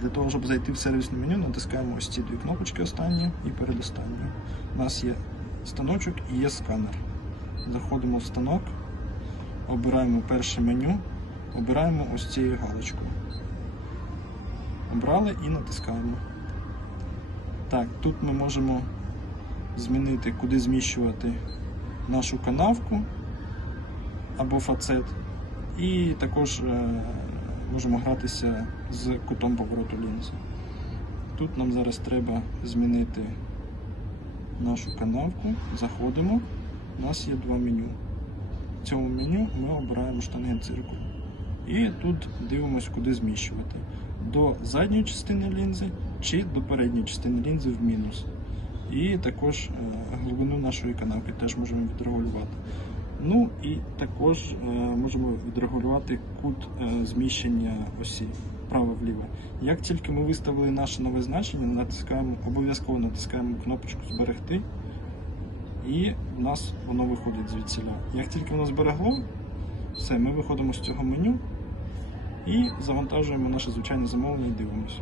Для того, щоб зайти в сервісне меню, натискаємо ось ці дві кнопочки останні і передостанню. У нас є станочок і є сканер. Заходимо в станок, обираємо перше меню, обираємо ось цією галочкою. Обрали і натискаємо. Так, тут ми можемо змінити, куди зміщувати нашу канавку або фацет. І також е, можемо гратися з кутом повороту лінзи. Тут нам зараз треба змінити нашу канавку. Заходимо. У нас є два меню. В цьому меню ми обираємо штангенциркуль. І тут дивимося, куди зміщувати. До задньої частини лінзи чи до передньої частини лінзи в мінус. І також е, глибину нашої канавки теж можемо відрегулювати. Ну і також е, можемо відрегулювати кут е, зміщення осі вправо-вліво. Як тільки ми виставили наше нове значення, натискаємо, обов'язково натискаємо кнопочку Зберегти, і в нас воно виходить звідсіля. Як тільки воно зберегло, все, ми виходимо з цього меню і завантажуємо наше звичайне замовлення і дивимося.